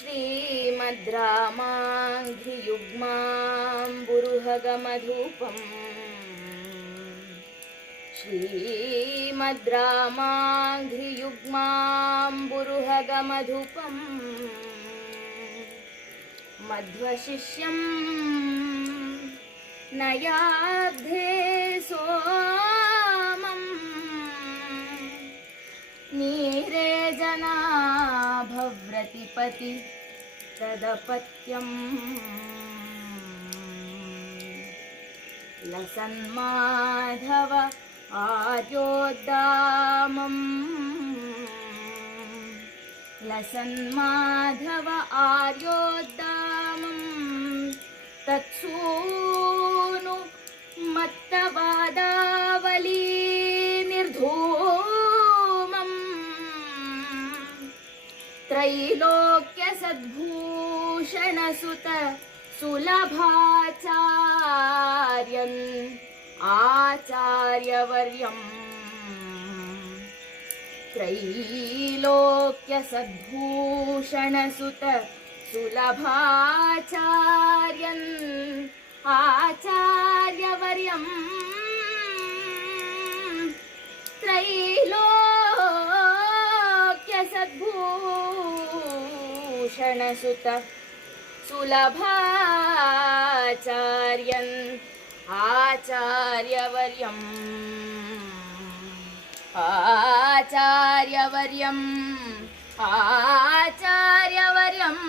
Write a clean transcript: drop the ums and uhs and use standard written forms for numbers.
श्रीमद्रामाङ्घ्रियुग्माम्बुरुहगमधूपम् श्रीमद्रामाङ्घ्रियुग्माम्बुरुहगमधूपम् मध्वशिष्यं नयाब्धे सोमम् नीरेजनाभव्रतिपति तदपत्यम् लसन्माधव आर्योद्दामम् लसन्माधव आर्योद्दामम् तत्सूनु मत्तवादावली निर्धूमम् त्रैलोक्यसद्भूषणसुत सुलभाचार्यन् आचार्यवर्यम् त्रैलोक्यसद्भूषणसुत सुलभाचार्यन् आचार्यवर्यम् त्रैलोक्यसद्भूषणसुत सुलभाचार्यन् आचार्यवर्यम् आचार्यवर्यम् आचार्यवर्यम्